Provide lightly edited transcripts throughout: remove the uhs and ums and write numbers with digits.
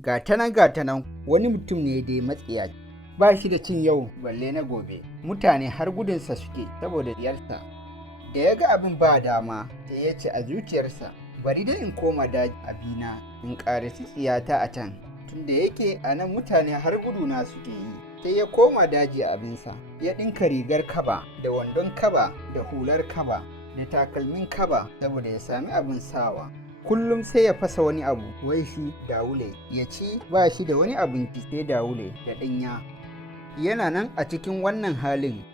Gata nan wani mutum ne da ya matsiyaci, ba shi da cin yau balle na gobe, mutane har gudunsa suke saboda diyarsa. Da ya ga abin ba dama sai ya ce a zuciyarsa, bari dai in koma daji abina in ƙarasi tsiyata a can, tunda yake a nan mutane har guduna suke yi. Sai ya koma daji abinsa, ya ɗinka rigar kaba da wandon kaba da hular kaba da takalmin kaba saboda ya sami abin sawa. Kullum sai ya fasa wani abu wai shi dawule ya ci, ba shi da wani abinci sai dawule da ɗanya. Yana nan a cikin wannan halin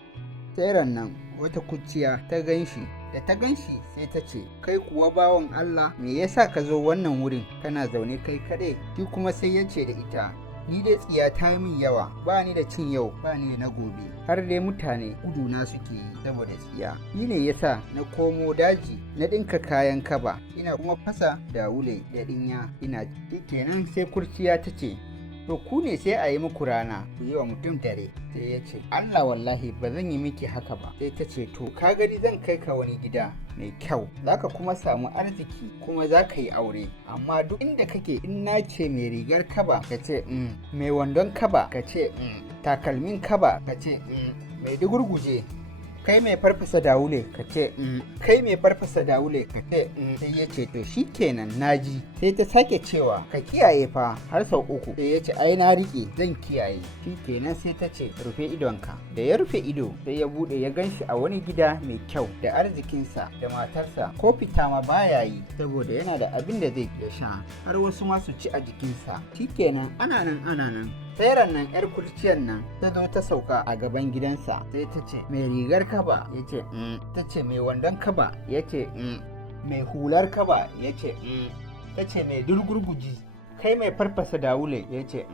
sai nan wata kuciya ta ganshi. Da ta ganshi sai ta ce, kai kuwa bawan Allah, me yasa ka zo wannan wurin kana zaune kai kaɗai? Shi kuma sai ya ce da ita, ni dai tsiya ta yi min yawa, ba ni da cin yau ba ni da na gobe, har dai mutane guduna suke yi saboda tsiya. Shi ne yasa na komo daji na ɗinka kayan kaba, ina kuma fasa dawule da ɗinya ina ci. Kenan sai kurciya ta ce, to ku ne sai a yi muku rana ku yi wa mutum dare. Sai ya ce, Allah wallahi ba zan yi miki haka ba. Sai ta ce, to ka gani zan kai ka wani gida mai kyau, za ka kuma samu arziki kuma za ka yi aure, amma duk inda kake in na ce mai rigar kaba ka ce mai wandon kaba ka ce takalmin kaba ka ce mai dugurguje, kai mai farfasa dawule ka ce kai mai farfasa dawule ka ce sai ya ce to shikenan naji. Sai ta sake cewa ka kiyaye fa har sau 3. sai ya ce ai na rike zan kiyaye. Shikenan sai ta ce rufe idonka. Da ya rufe ido sai ya bude ya ganshi a wani gida mai kyau da arzikinsa da matarsa, ko fita ma baya yi saboda yana da abin da zai ya sha, har wasu ma su ci a jikinsa. Shikenan ana nan sai nan yar kurciyar nan ta zo ta sauka a gaban gidansa. Sai ta ce mai rigar kaba ya ce ta ce mai wandon kaba ya ce mai hular kaba ya ce ta ce mai durgurguji, kai mai farfasa dawule ya ce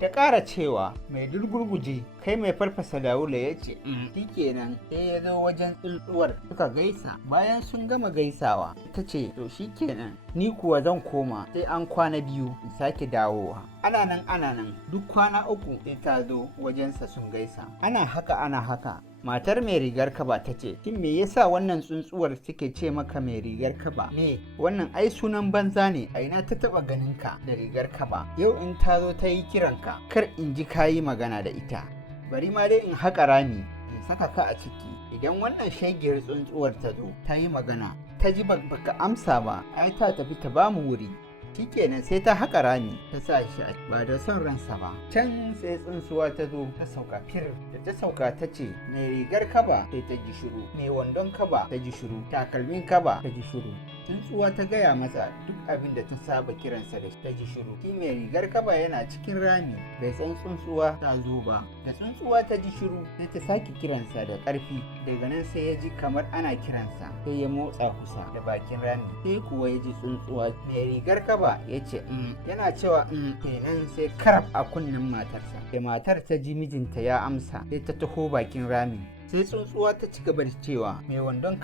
ta ƙara cewa mai durgurguji, kai mai farfasa dawule ya ce shikenan sai ya zo wajen tsuntsuwar suka gaisa. Bayan sun gama gaisawa ta ce to shikenan ni kuwa zan koma, sai an kwana 2 in sake dawowa. Ana nan duk kwana 3 sai ta zo wajensa sun gaisa. Ana haka matar mai rigar kaba ta ce, shin me yasa wannan tsuntsuwar suke ce maka mai rigar kaba? Me wannan ai sunan banza ne, a ina ta taba ganin ka da rigar kaba? Yau in ta zo ta yi kiranka kar in ji kayi magana da ita, bari ma dai in haƙa rami in saka ka a ciki. Idan wannan shagiyar tsuntsuwar ta zo ta yi magana ta ji baka amsa ba, ai ta tafi ta bamu wuri. Shikenan sai ta haƙa rami ta sa shi ba da son ransa ba. Can sai tsuntsuwa ta zo ta sauka fir. Da ta sauka ta ce mai rigar kaba, sai ta ji shiru, mai wandon kaba ta ji shiru, takalmin kaba ta ji shiru. Tsuntsuwa ta gaya masa duk abin da ta saba kiransa da ta ji shiru. Shi mai rigar kaba yana cikin rami bai san tsuntsuwa ta zo ba. Da tsuntsuwa ta ji shiru sai ta sake kiransa da ƙarfi. Daga nan sai ya ji kamar ana kiransa, sai ya motsa kusa da bakin rami. Sai kuwa ya ji tsuntsuwa mai rigar kaba ya ce yana cewa kenan sai karaf a kunnen matarsa. Da matar ta ji mijinta ya amsa sai ta taho bakin rami. Sai tsuntsuwa ta ci gaba da cewa mai wandon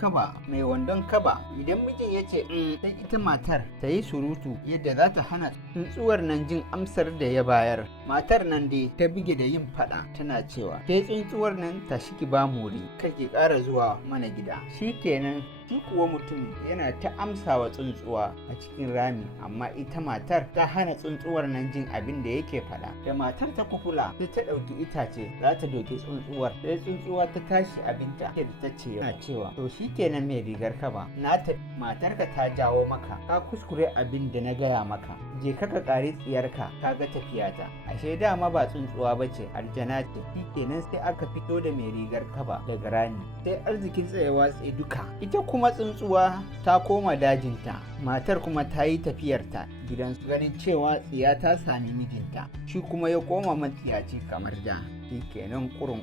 kaba. Idan mijin ya ce sai ita matar ta yi surutu yadda za ta hana tsuntsuwar nan jin amsar da ya bayar. Matar nan dai ta buge da yin fada tana cewa ke tsuntsuwar nan ta shiki ba muri, kar ki ƙara zuwa mana gida. Shikenan shi kuwa mutum yana ta amsa wa tsuntsuwa a cikin rami, amma ita matar ta hana tsuntsuwar nan jin abin da yake faɗa. Da matar ta kufula sai ta ɗauki itace za ta doki tsuntsuwar, sai tsuntsuwa ta tashi abinta da ta ce yana cewa to shikenan mai rigar kaba, na ta matarka ta jawo maka, ka kuskure abin da na gaya maka, je ka ƙari tsiyarka ka ga tafiyata. Ashe dama ba tsuntsuwa bace aljana ce. Shikenan sai aka fito da mai rigar kaba daga rami, sai arzikin tsayawa tsaye duka. Ita kuma tsuntsuwa ta koma dajinta, matar kuma ta yi tafiyarta gidansu, ganin cewa tsiya ta sami mijinta, shi kuma ya koma matsiyaci kamar da. Shikenan kurun